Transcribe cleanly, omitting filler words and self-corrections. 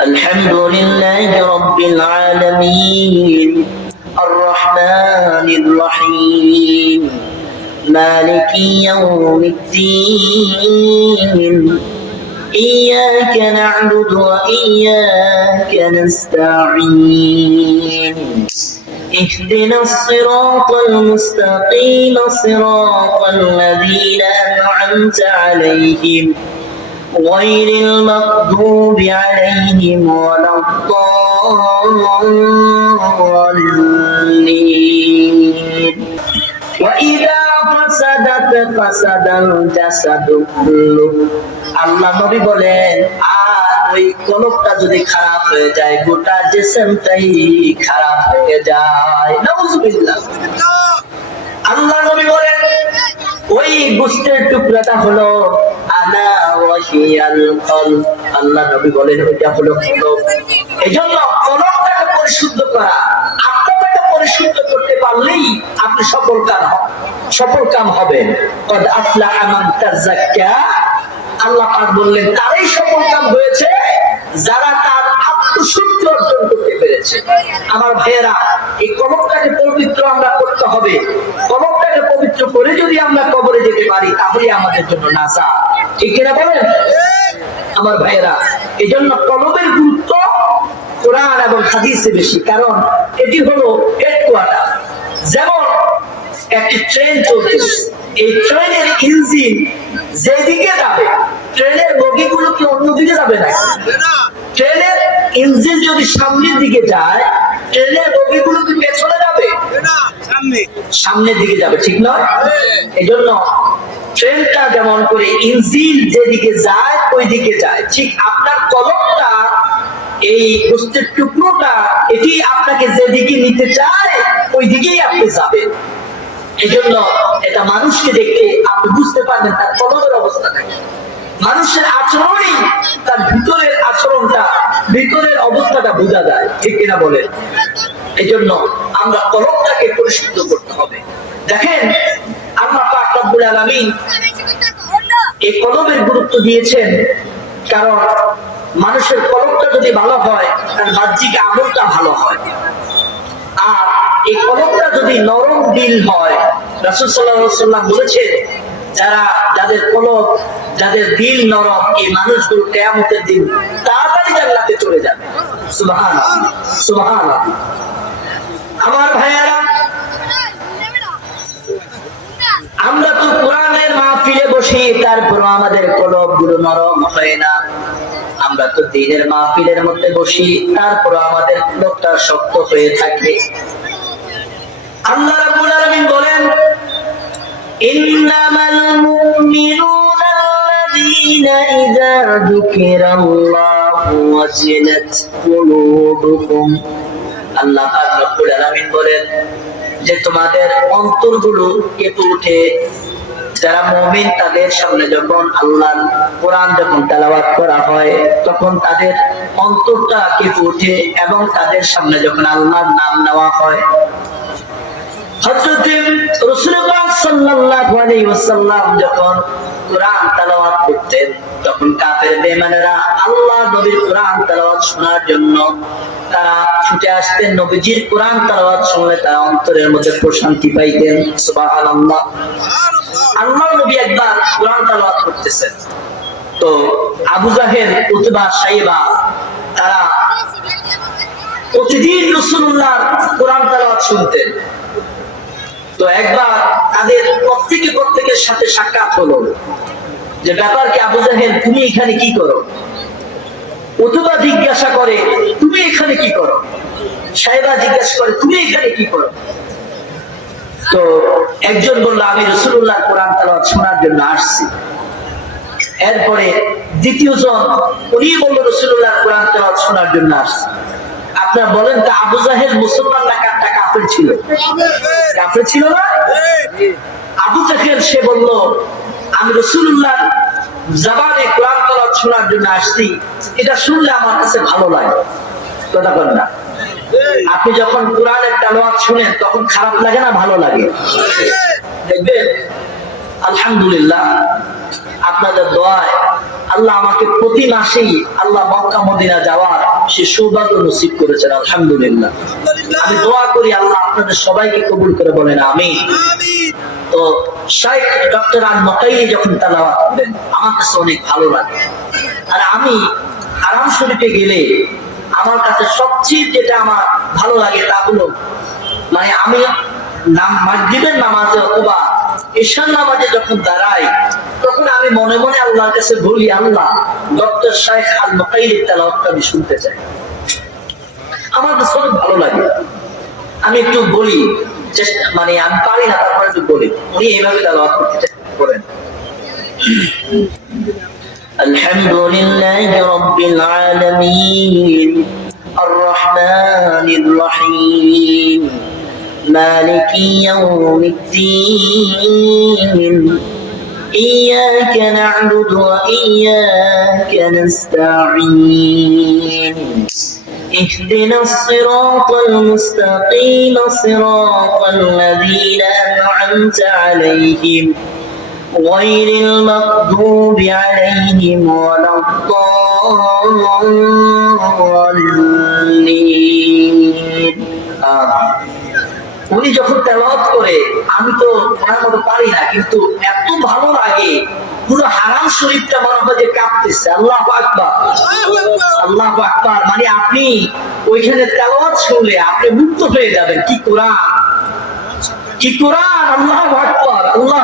الحمد لله رب العالمين الرحمن الرحيم مالك يوم الدين إياك نعبد وإياك نستعين اهدنا الصراط المستقيم صراط الذين أنعمت عليهم غير المغضوب عليهم ولا الضالين وإذا فسد الجسد كله আল্লাহ নবী বলেন আর ওই কলবটা যদি খারাপ হয়ে যায় গোটা জিসমটাই খারাপ হয়ে যায় নাউজুবিল্লাহ। আল্লাহ নবী বলেন ওই গোশতের টুকরাটা হলো আনা ওয়াহিয়াল কলব। আল্লাহ নবী বলেন ওইটা হলো কলব। এজন্য কলবটাকে পরিশুদ্ধ করা, আপনাকে পরিশুদ্ধ করতে পারলেই আপনি সফল কাম হবেন। কদ আফলাহা মান তাযাক্কা, আল্লাহ পাক বললেন তারই সফল কাম হয়েছে যারা তার আত্মশুদ্ধি অর্জন করতে পেরেছে। আমার ভাইয়েরা, এই কলবটাকে পবিত্র আমরা করতে হবে। কলবটাকে পবিত্র করে যদি আমরা কবরে যেতে পারি তাহলে আমাদের জন্য নাজাত, ঠিক কিনা বলেন আমার ভাইয়েরা? এই জন্য কলবের গুরুত্ব কোরআন এবং হাদিসে বেশি, কারণ এটি হলো হেডকোয়ার্টার। যেমন একটি ট্রেন চলতেছে, এই ট্রেনের ইঞ্জিন যেদিকে যাবে ট্রেনের বগিগুলো কি অন্যদিকে যাবে না? ট্রেনের ইঞ্জিন যদি সামনের দিকে যায় ট্রেনের বগিগুলো কি পেছনে যাবে? সামনের দিকে যাবে, ঠিক নয়? এজন্য ট্রেনটা যেমন করে ইঞ্জিন যেদিকে যায় ওই দিকে যায়, ঠিক আপনার কলবটা এই গোশতের টুকরোটা এটি আপনাকে যেদিকে নিতে চায় ওই দিকেই আপনি যাবেন। এজন্য এটা মানুষকে দেখে আপনি বুঝতে পারবেন তার কলবের অবস্থাটা কি। মানুষের আচরণই তার ভিতরের আচরণটা, ভিতরের অবস্থাটা বোঝা যায়, ঠিক কিনা বলেন? এই জন্য আমরা কলবটাকে পরিশুদ্ধ করতে হবে। দেখেন আল্লাহ পাক রব্বুল আলামিন এই কলবের গুরুত্ব দিয়েছেন, কারণ মানুষের কলবটা যদি ভালো হয় তার বাহ্যিক আমলটা ভালো হয়। আর এই কলবটা যদি নরম দিল হয়, রাসূল সাল্লাল্লাহু আলাইহি ওয়াসাল্লাম বলেছেন যাদের কলব, যাদের দিল নরম, এই মানুষগুলো কিয়ামতের দিন তাড়াতাড়ি জান্নাতে চলে যাবে। সুবহানাল্লাহ, সুবহানাল্লাহ। আমার ভাইয়েরা, আমরা তো কোরআনের মাহফিলে বসি, তারপরও আমাদের কলবগুলো নরম হয় না। আমরা তো দ্বীনের মাহফিলের মধ্যে বসি, তারপরও আমাদের কলবটা শক্ত হয়ে থাকে। আল্লাহ রাব্বুল আলামিন বলেন ইন্নামাল মুমিনুনা আল্লাযীনা ইযা যুকিরাল্লাহু ওয়াজিলাত কুলুবুহুম। আল্লাহ পাক রব্বুল আলামিন বলেন যে তোমাদের অন্তরগুলো কেঁপে ওঠে। যারা মুমিন তাদের সামনে যখন আল্লাহর কোরআন যখন তেলাওয়াত করা হয় তখন তাদের অন্তরটা কেঁপে ওঠে, এবং তাদের সামনে যখন আল্লাহর নাম নেওয়া হয়। হযরত রাসূল পাক সাল্লাল্লাহু আলাইহি ওয়াসাল্লাম যখন কোরআন তেলাওয়াত করতেন তখন কাফের বেঈমানেরা আল্লাহর নবীর কোরআন তেলাওয়াত শোনার জন্য তারা ছুটে আসতেন। নবীজির কোরআন তেলাওয়াত শুনলে তারা অন্তরের মধ্যে প্রশান্তি পাইতেন। সুবহানাল্লাহ। আল্লাহর নবী একবার কোরআন তেলাওয়াত করতেছেন, তো আবু জাহেল, উতবা, সাইবা তারা প্রতিদিন রাসূলুল্লাহর কোরআন তেলাওয়াত শুনতেন। তো একবার তাদের প্রত্যেকের সাথে সাক্ষাৎ হলো যে ব্যাপার কি আবু জাহেল, তুমি এখানে কি করো? উতবা জিজ্ঞাসা করে তুমি এখানে কি করো? সাইবা জিজ্ঞাসা করে তুমি এখানে কি করো? তো একজন বলল আমি রাসূলুল্লাহর কোরআন তেলাওয়াত শোনার জন্য আসছি। এরপরে দ্বিতীয় জন উনি বলল রাসূলুল্লাহর কোরআন তেলাওয়াত শোনার জন্য আসছি। আপনারা বলেন তো আবু জাহেল মুসলমান না কাফের ছিল? কাফের ছিল না? আবু জাহেল সে বলল আমি রাসূলুল্লাহর জবানে কোরআন তেলাওয়াত শোনার জন্য আসছি, এটা শুনলে আমার কাছে ভালো লাগে। কথা বলেন না? আপনি যখন কোরআনের তেলাওয়াত শুনেন তখন খারাপ লাগে না ভালো লাগে? দেখবেন আলহামদুলিল্লাহ আপনাদের দোয়ায় আল্লাহ আমাকে প্রতি মাসেই আল্লাহ মক্কা মদিনা যাওয়ার সে সৌভাগ্য নসিব করেছেন, আলহামদুলিল্লাহ। আমি দোয়া করি আল্লাহ আপনাদের সবাইকে কবুল করে বলেন আমিন। তো শাইখ ডক্টর আল নকাইলি যখন তেলাওয়াত করেন আমার কাছে অনেক ভালো লাগে। আর আমি হারাম শরীফে গেলে আমার কাছে সবচেয়ে যেটা আমার ভালো লাগে তা হলো, মানে আমি মাগরিবের নামাজে অথবা ঈশার নামাজে যখন দাঁড়াই তখন আমি মনে মনে আল্লাহর কাছে বলি, আল্লাহ ডক্টর শাইখ আল নকাইলির তেলাওয়াতটা আমি শুনতে চাই। আমার কাছে অনেক ভালো লাগে। আমি একটু বলি, চেষ্টা মানে আমি পারি না, তারপরে একটু বলি। উনি এইভাবে তেলাওয়াত করতে করেন। আলহামদুলিল্লাহি রাব্বিল আলামিন আর-রাহমানির রহিম মালিকি ইয়াউমিদ্দিন ইয়্যাকা না'বুদু ওয়া ইয়্যাকা নাস্তাঈন اهدنا الصراط المستقيم صراط الذين أنعمت عليهم غير المغضوب عليهم ولا الضالين উনি যখন তেলাওয়াত করে আমি তো ওনার মতো পারি না, কিন্তু এত ভালো লাগে পুরো হারাম শরীফটা মনে হয় যে কাঁপতেছে। আল্লাহু আকবার, আল্লাহু আকবার। মানে আপনি ওইখানে তেলাওয়াত শুনলে আপনি মুক্ত হয়ে যাবেন। কি কোরআন, কি কোরআন! আল্লাহু আকবার, আল্লাহ